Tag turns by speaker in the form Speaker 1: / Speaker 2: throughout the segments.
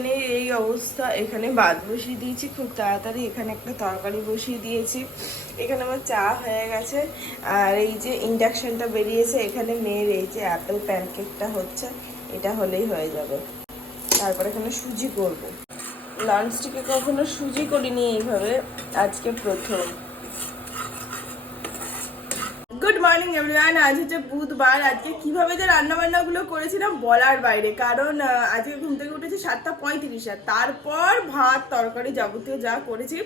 Speaker 1: কিচেনের এই অবস্থা। এখানে ভাত বসিয়ে দিয়েছি, খুব তাড়াতাড়ি এখানে একটা তরকারি বসিয়ে দিয়েছি। এখানে আমার চা হয়ে গেছে। আর এই যে ইন্ডাকশনটা বেরিয়েছে, এখানে মেয়ের এই যে অ্যাপেল প্যানকেকটা হচ্ছে, এটা হলেই হয়ে যাবে। তারপর এখানে সুজি করব। ননস্টিকে কখনো সুজি করিনি এইভাবে, আজকে প্রথম। মর্নিং এভরিওয়ান আজ হচ্ছে বুধবার। আজকে কীভাবে যে রান্না বান্নাগুলো করেছিলাম বলার বাইরে। কারণ আজকে ঘুম থেকে উঠেছি সাতটা পঁয়ত্রিশ। তারপর ভাত, তরকারি যাবতীয় যা করেছি,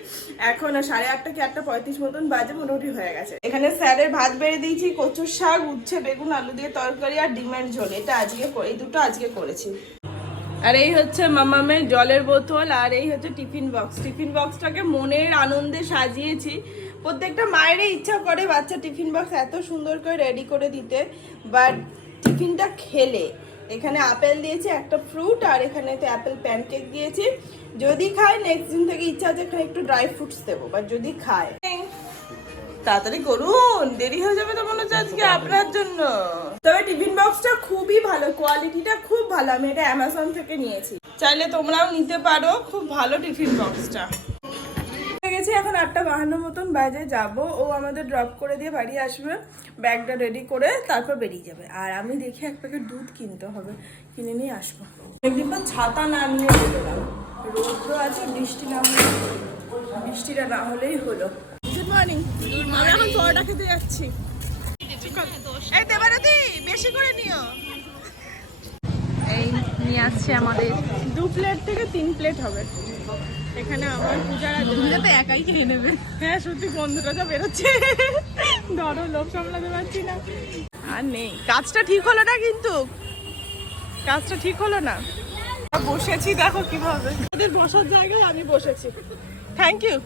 Speaker 1: এখন সাড়ে আটটা কি আটটা পঁয়ত্রিশ মতন বাজে, মোটামুটি হয়ে গেছে। এখানে স্যারের ভাত বেড়ে দিয়েছি, কচুর শাক, উচ্ছে, বেগুন, আলু দিয়ে তরকারি আর ডিমের ঝোল। এটা আজকে এই দুটো আজকে করেছি। আর এই হচ্ছে মামামের জলের বোতল, আর এই হচ্ছে টিফিন বক্স। টিফিন বক্সটাকে মনের আনন্দে সাজিয়েছি। প্রত্যেকটা মায়েরই ইচ্ছা করে বাচ্চা টিফিন বক্স এত সুন্দর করে রেডি করে দিতে বাট টিফিনটা খেলে। এখানে আপেল দিয়েছি, একটা ফ্রুট আর এখানে তো অ্যাপেল প্যানকেক দিয়েছি। যদি খায় নেক্সট দিন থেকে ইচ্ছা আছে এখানে একটু ড্রাই ফ্রুটস দেবো বাট যদি খায়। তাড়াতাড়ি করুন, দেরি হয়ে যাবে তো মনে হচ্ছে আজকে আপনার জন্য। তবে টিফিন বক্সটা খুবই ভালো কোয়ালিটিটা খুব ভালো, আমি এটা অ্যামাজন থেকে নিয়েছি। চাইলে তোমরাও নিতে পারো, খুব ভালো টিফিন বক্সটা গেছে এখন আটটা বাহান্ন মতন বাজে যাব। ও আমাদের ড্রপ করে দিয়ে বাড়ি আসবে ব্যাগটা রেডি করে তারপর বেরিয়ে যাবে। আর আমি দেখি এক প্যাকেট দুধ কিনতে হবে কিনে নিয়ে আসব। একদিন পর ছাতা না নিয়ে বেরোলাম রোদ্র আছে বৃষ্টি না হলে বৃষ্টিটা না হলেই হলো। গুড মর্নিং আমরা এখন পরোটা খেতে যাচ্ছি। এই দেবারতি বেশি করে নিও।
Speaker 2: এই নিয়ে আসছে আমাদের।
Speaker 1: দু প্লেট থেকে তিন প্লেট হবে। এখানে আমার পূজার আছে
Speaker 2: তো একাই খেয়ে নেবে।
Speaker 1: হ্যাঁ সত্যি গন্ধটা যা বেরোচ্ছে। ধরো লোভ সামলাতে পারছি না। আর নেই। কাজটা ঠিক হলো না কিন্তু। কাজটা ঠিক হলো না। বসেছি দেখো কীভাবে। ওদের বসার জায়গায় আমি বসেছি। থ্যাংক ইউ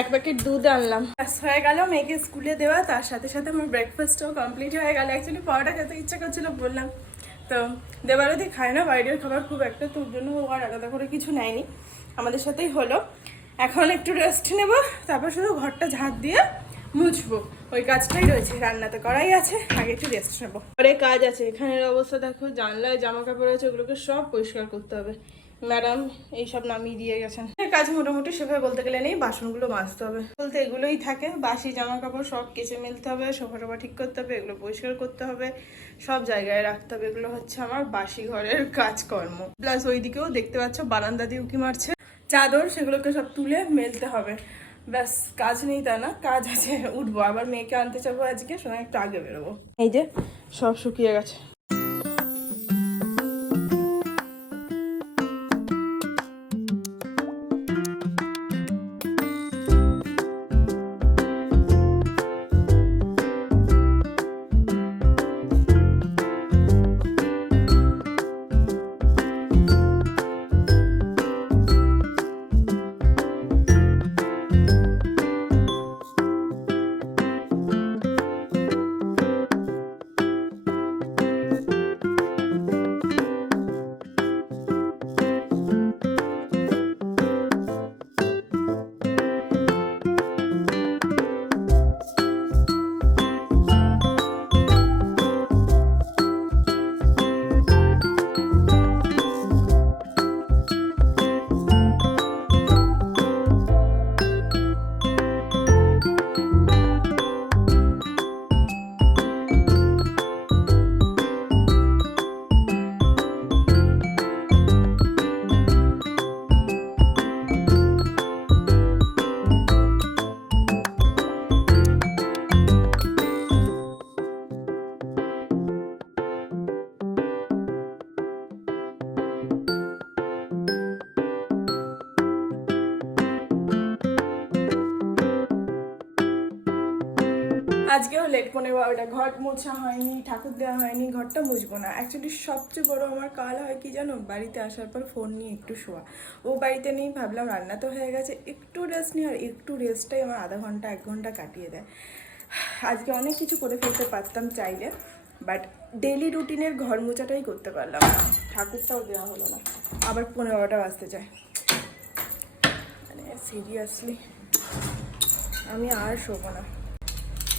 Speaker 1: এক প্যাকেট দুধ আনলাম। হয়ে গেল মেয়েকে স্কুলে দেওয়া। তার সাথে সাথে আমার ব্রেকফাস্টও কমপ্লিট হয়ে গেল। অ্যাকচুয়ালি পরোটা খেতে ইচ্ছা করছিল বললাম তো দেবারতি খায় না, বাইরের খাবার খুব একটা তোর জন্য ও আর আলাদা করে কিছু নেয়নি। আমাদের সাথেই হলো। এখন একটু রেস্ট নেব, তারপর শুধু ঘরটা ঝাঁট দিয়ে মুছবো। ওই কাজটাই রয়েছে, রান্না তো করাই আছে, আগে একটু রেস্ট নেব। পরে কাজ আছে, এখানের অবস্থা দেখো, জানলায় জামা কাপড় আছে, ওগুলোকে সব পরিষ্কার করতে হবে। ম্যাডাম, এইসব নামিয়ে দিয়ে গেছেন। কাজ মোটামুটি সেভাবে বলতে গেলে নেই, বাসনগুলো মাজতে হবে। বলতে এগুলোই থাকে, বাসি জামা কাপড় সব কেচে মেলতে হবে সোফা টোফা ঠিক করতে হবে, এগুলো পরিষ্কার করতে হবে, সব জায়গায় রাখতে হবে। এগুলো হচ্ছে আমার বাসি ঘরের কাজকর্ম। প্লাস ওইদিকেও দেখতে পাচ্ছ, বারান্দা দিয়ে উকি মারছে। চাদর, সেগুলোকে সব তুলে মেলতে হবে। ব্যাস, কাজ নেই তা না, কাজ আছে, উঠবো। আবার মেয়েকে আনতে যাব আজকে সময় একটু আগে বেরোবো। এই যে, সব শুকিয়ে গেছে। আজকেও লেট পনেরো বারোটা ঘর মোছা হয়নি, ঠাকুর দেওয়া হয়নি, ঘরটা মুছবো না। অ্যাকচুয়ালি সবচেয়ে বড় আমার কাল হয় কি জানো? বাড়িতে আসার পর ফোন নিয়ে একটু শোয়া। ও বাড়িতে নেই, ভাবলাম রান্না তো হয়ে গেছে, একটু রেস্ট নিই আর একটু রেস্টটাই আমার আধা ঘণ্টা, এক ঘণ্টা কাটিয়ে দেয়। আজকে অনেক কিছু করে ফেলতে পারতাম চাইলে বাট ডেলি রুটিনের ঘর মোছাটাই করতে পারলাম ঠাকুরটাও দেওয়া হলো না। আবার পনেরো বারোটা বাজতে যায়। মানে সিরিয়াসলি আমি আর শোবো না।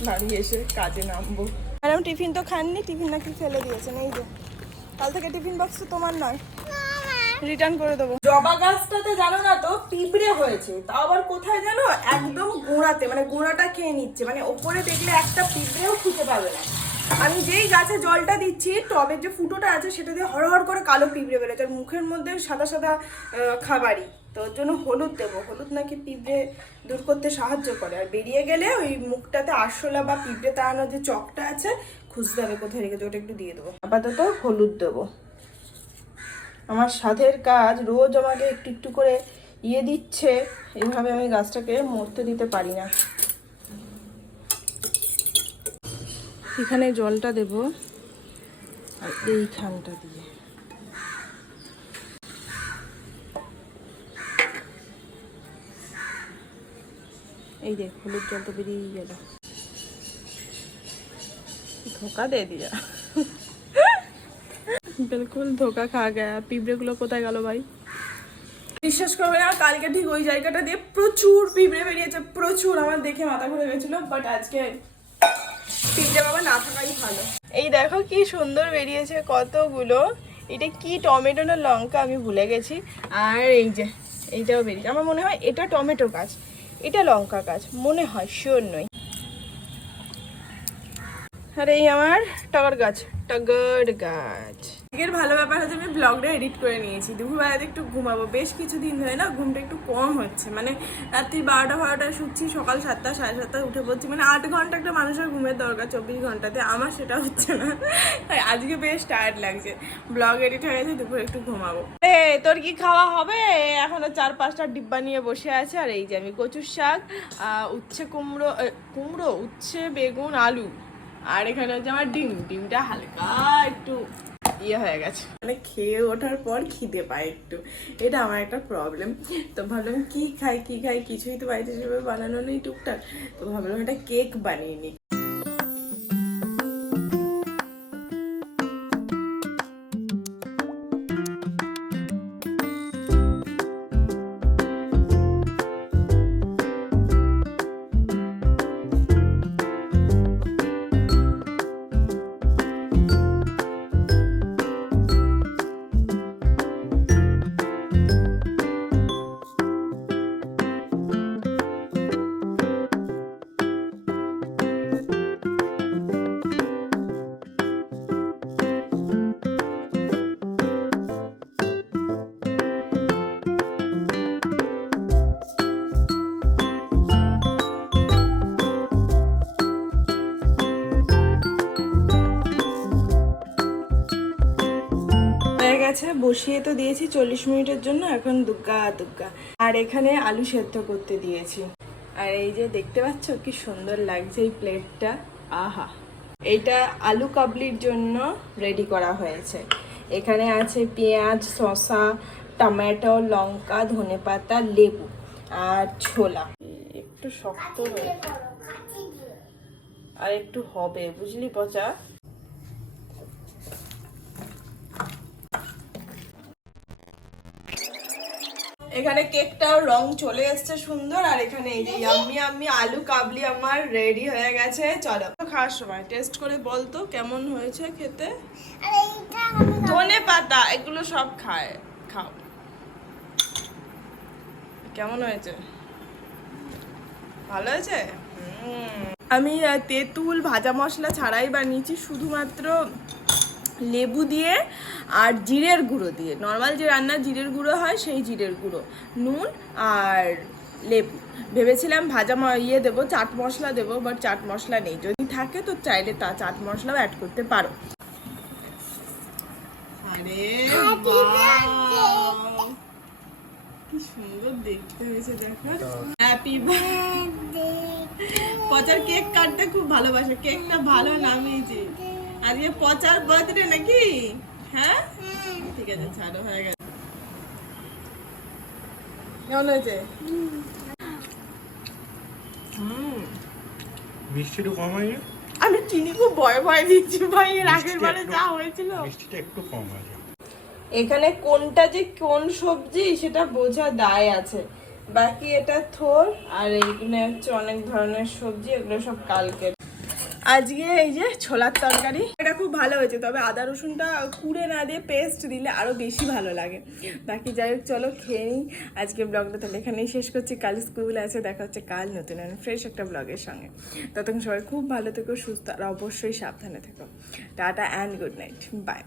Speaker 1: বাড়ি এসে কাজে নামবো। ম্যাডাম টিফিন তো খাননি টিফিন নাকি ফেলে দিয়েছেন এই যে। কাল থেকে টিফিন বক্স তো তোমার নয়। রিটার্ন করে দেবো। জবা গাছটাতে জানো না তো পিঁপড়ে হয়েছে। তাও আবার কোথায় জানো? একদম গোড়াতে মানে গোড়াটা খেয়ে নিচ্ছে। মানে ওপরে দেখলে একটা পিঁপড়েও খুঁজে পাবে না। আমি যেই গাছে জলটা দিচ্ছি টবের যে ফুটোটা আছে সেটা দিয়ে হড়হড় করে কালো পিঁপড়ে বেরোচ্ছে আর মুখের মধ্যে সাদা সাদা খাবারই। তো ওর জন্য হলুদ দেবো। হলুদ নাকি পিঁপড়ে দূর করতে সাহায্য করে। আর বেরিয়ে গেলে ওই মুখটাতে আরশোলা বা পিঁপড়ে তাড়ানোর যে চকটা আছে, খুঁজতে হবে কোথায় রেখেছে, ওটা একটু দিয়ে দেবো। আপাতত হলুদ দেবো। আমার সাধের কাজ রোজ আমাকে একটু একটু করে ইয়ে দিচ্ছে। এইভাবে আমি গাছটাকে মরতে দিতে পারি না। এখানে জলটা দেব আর এইখানটা দিয়ে। এই দেখ, হলুদ তো বেরিয়েই গেল। ধোকা দিয়ে দিয়া। বিলকুল ধোকা খা গয়া পিঁপড়ে গুলো কোথায় গেল ভাই? বিশ্বাস করবে না, কালকে ঠিক ওই জায়গাটা দিয়ে প্রচুর পিঁপড়ে বেরিয়েছে, প্রচুর, আমার দেখে মাথা ঘুরে গেছিল বাট আজকে বাবা না ভালো। এই দেখো কি সুন্দর বেরিয়েছে কতগুলো। এটা কি টমেটো না লঙ্কা, আমি ভুলে গেছি। আর এই যে, এইটাও বেরিয়েছে। আমার মনে হয় এটা টমেটো গাছ। এটা লঙ্কা গাছ। মনে হয় শিওর নই। আর এই আমার টগর গাছ টগর গাছ। এর ভালো ব্যাপার হচ্ছে আমি ব্লগটা এডিট করে নিয়েছি। দুপুরবেলাতে একটু ঘুমাবো। বেশ কিছুদিন ধরে না ঘুমটা একটু কম হচ্ছে। মানে রাত্রি বারোটা, বারোটায় শুচ্ছি, সকাল সাতটা, সাড়ে সাতটায় উঠে পড়ছি। মানে আট ঘণ্টা একটা মানুষের ঘুমের দরকার চব্বিশ ঘন্টাতে। আমার সেটা হচ্ছে না। তাই আজকে বেশ টায়ার্ড লাগছে। ব্লগ এডিট হয়ে গেছে, দুপুরে একটু ঘুমাবো। এ, তোর কি খাওয়া হবে? এখনও চার পাঁচটা ডিব্বা নিয়ে বসে আছে। আর এই যে আমি কচুর শাক উচ্ছে কুমড়ো কুমড়ো, উচ্ছে, বেগুন, আলু। আর এখানে হচ্ছে আমার ডিম। ডিমটা হালকা একটু ইয়ে হয়ে গেছে। মানে খেয়ে ওঠার পর খিদে পায় একটু। এটা আমার একটা প্রবলেম তো ভাবলাম কি খাই কি খাই? কিছুই তো বাড়িতে সেভাবে বানানো নেই টুকটাক। তো ভাবলাম একটা কেক বানিয়ে নিই। গেছে বসিয়ে তো দিয়েছি চল্লিশ মিনিটের জন্য, এখন দুগ্গা দুগ্গা। আর এখানে আলু সেদ্ধ করতে দিয়েছি। আর এই যে দেখতে পাচ্ছ, কি সুন্দর লাগছে এই প্লেটটা। আহা! এইটা আলু কাবলির জন্য রেডি করা হয়েছে। এখানে আছে পেঁয়াজ, শসা, টমেটো, লঙ্কা ধনেপাতা লেবু আর ছোলা। একটু শক্ত হয়ে আর একটু হবে, বুঝলি পচা? এখানে কেকটাও রং চলে এসছে সুন্দর আর এখানে এই যে আমি আমি আলু কাবলি আমার রেডি হয়ে গেছে। চলো। খাওয়ার সময় টেস্ট করে বলতো কেমন হয়েছে খেতে? ধনে পাতা এগুলো সব খায়। খাও। কেমন হয়েছে? ভালো হয়েছে? আমি তেঁতুল ভাজা মশলা ছাড়াই বানিয়েছি শুধুমাত্র লেবু দিয়ে আর জিরের গুঁড়ো দিয়ে। নর্মাল যে রান্না জিরের গুঁড়ো হয় সেই জিরের গুঁড়ো। নুন আর লেবু। ভেবেছিলাম ভাজা ইয়ে দেবো চাট মশলা দেবো বাট চাট মশলা নেই। যদি থাকে তো চাইলে তা চাট মশলাও অ্যাড করতে পারো। আরে কি সুন্দর দেখতে হয়েছে দেখো। হ্যাপি পচার কেক কাটতে খুব ভালোবাসে। কেকটা ভালো নামিয়েছি আজকে পচার বার্থডে নাকি? হ্যাঁ? ঠিক আছে ছাড়ো হয়ে গেছে। কেমন হয়েছে? হুম।
Speaker 3: মিষ্টি একটু কম হয়নি?
Speaker 1: আমি চিনি খুব ভয় ভয় দিচ্ছি ভাই এর আগের বারে যা হয়েছিল।
Speaker 3: মিষ্টিটা একটু কম আছে
Speaker 1: এখানে কোনটা যে কোন সবজি সেটা বোঝা দায় আছে। বাকি এটা থোর আর এইগুলো হচ্ছে অনেক ধরনের সবজি এগুলো সব কালকের। আজকে এই যে ছোলার তরকারি। এটা খুব ভালো হয়েছে, তবে আদা রসুনটা কুড়ে না দিয়ে পেস্ট দিলে আরও বেশি ভালো লাগে। বাকি যাই হোক, চলো খেয়ে নিই। আজকে ব্লগটা তাহলে এখানেই শেষ করছি। কাল স্কুল আছে, দেখা হচ্ছে কাল নতুন ফ্রেশ একটা ব্লগের সঙ্গে। ততক্ষণ সবাই খুব ভালো থেকো, সুস্থ, আর অবশ্যই সাবধানে থেকো। Tata and good night bye